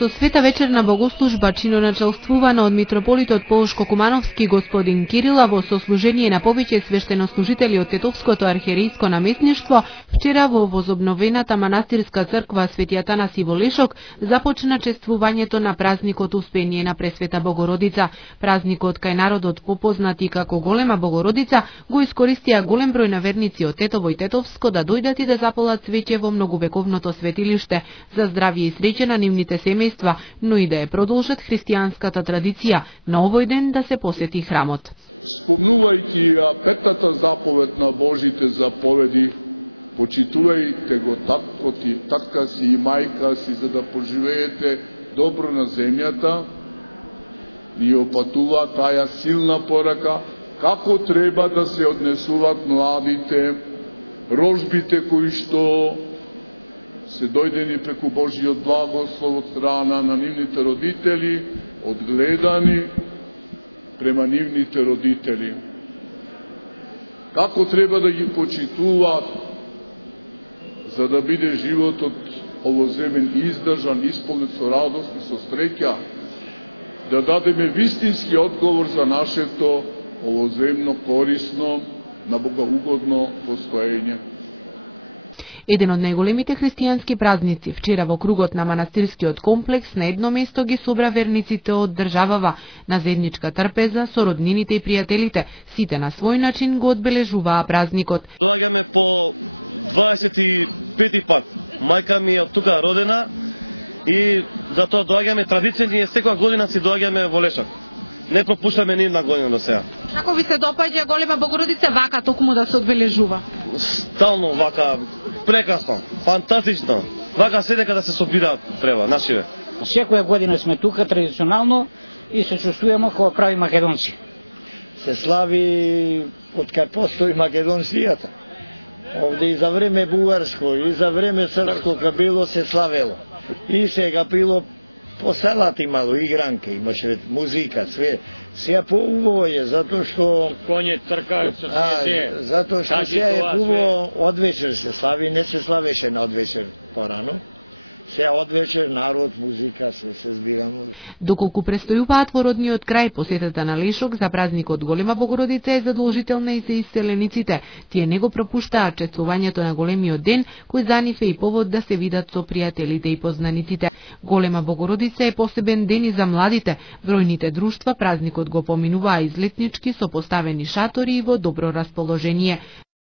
Со света вечерна богослужба чиноначелствувана од митрополитот Полошко-Кумановски господин Кирила во сослужение на повеќе свештенослужители од Тетовското архиерејско наместништво, вчера во возобновената манастирска црква Свети Атанаси во Лешок започна чествувањето на празникот Успение на Пресвета Богородица. Празникот кај народот попознати како Голема Богородица го искористија голем број на верници од Тетово и Тетовско да дојдат и да запалат свеќе во многовековното светилиште за здравје и среќа на нивните семејства, но и да ја продолжат христијанската традиција на овој ден да се посети храмот. Спомнувајќи петата заповед на Божите заповеди, почитувајте го татка си и мајка си за да поживеете добро на земјата, ни опатува таа силна порака како треба да се однесуваат младите, рожбите кои што се дојдени преку Божиот благослов од страна на нивните родители, одгледани према нивните родители. Како треба да ги почитуваат за да биде животот овоземен издржан, исполнет со радост и со среќа, да дадеме вистински одговор за нашето овоземно, корисно, на богоугодно постоење. Еден од најголемите христијански празници, вчера во кругот на манастирскиот комплекс на едно место ги собра верниците од државава на заедничка трпеза со роднините и пријателите. Сите на свој начин го одбележуваа празникот. Доаѓаме по 25 пат. Мајка ми е од тука родена и затоа доаѓаме традиција, ние секоја година си доаѓаме во Лешок. Не пропуштаме ни една година до сега. Како ви се допаѓа Голема Богородица вака токму да се одбележува? Стално вака, прекрасно, фантастично. Вака седека да се собираат треба, нашиве. Секоја година сме тука традиционално и се чувствуваме како прави македонци. Се слави од кај постои македонцијата. Овде и за време бугарско, и за време српско кабило се славело. И сега било по селата имало игранке, имаше музика, све. Сега поубаво е, затоа што Коње тркаат со свете. Затоа што сега е убаво од вечер се слави, не се славеше на од вечер порано. Сега од вечер народ, музика, се збирамо. Доколку престојуваат во родниот крај, посетата на Лешок за празникот Голема Богородица е задолжителна и за иселениците. Тие не го пропуштаат чествувањето на големиот ден, кој за нив е и повод да се видат со пријателите и познаниците. Голема Богородица е посебен ден и за младите. Бројните друштва празникот го поминуваа излетнички со поставени шатори и во добро расположение.